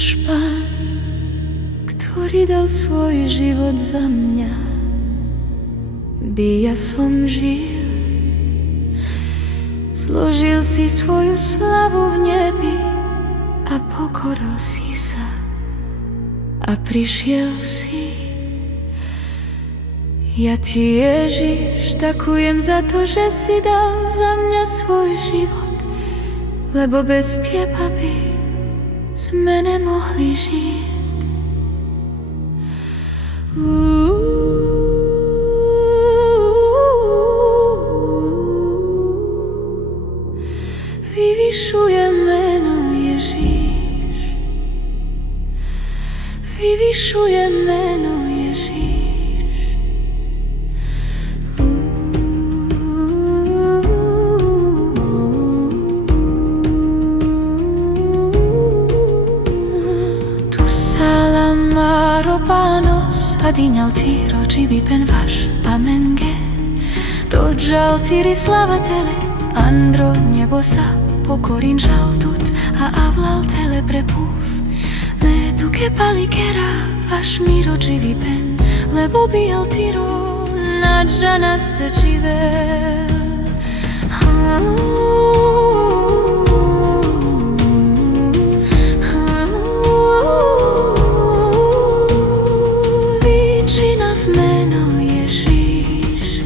náš Pán, ktorý dal svoj život za mňa, by ja som žil. Zložil si svoju slavu v nebi a pokoril si sa a prišiel si. Ja ti, Ježiš, ďakujem za to, že si dal za mňa svoj život, lebo bez teba by sme nemohli žiť. Vyvyšujem meno Ježiš, vyvyšujem meno Ježiš. Tu salamaro panos adin altiro cibi pen vash amenge, Doggi altiri slavatele andro nebosa pokorin žaltut a avlal tele prepúv. Me tu ke palikera vaš miro živi pen, lebo bi altiro nadžana ste čivel. Vyčina v meno Ježiš,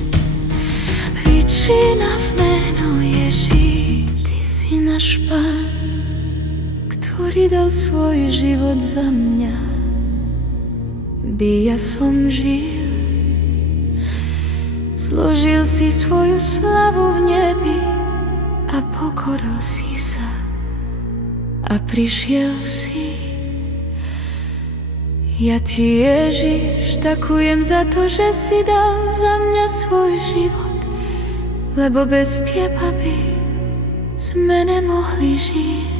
vyčina v meno Ježiš. Ty si náš Pán, ktorý dal svoj život za mňa, by ja som žil. Zložil si svoju slavu v nebi a pokoril si sa a prišiel si. Ja ti, Ježiš, ďakujem za to, že si dal za mňa svoj život, lebo bez teba by sme nemohli žiť.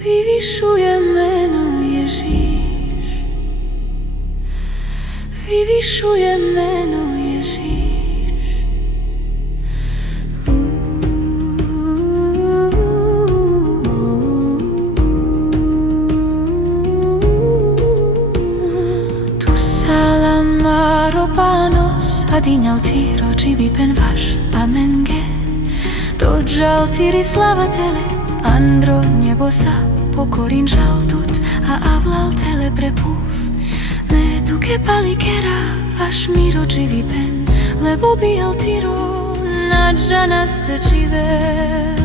Vyvyšujem meno Ježiš, vyvyšujem meno Ježiš. Tu salamaro panos adin altiro cibi pen vash amenge, Doggi altiri slavatele andro nebosa pokorin žaltut a avlal tele prepúv. Me tu ke palikera vaš miro živi pen, lebo bi altiro nadžana ste čivel.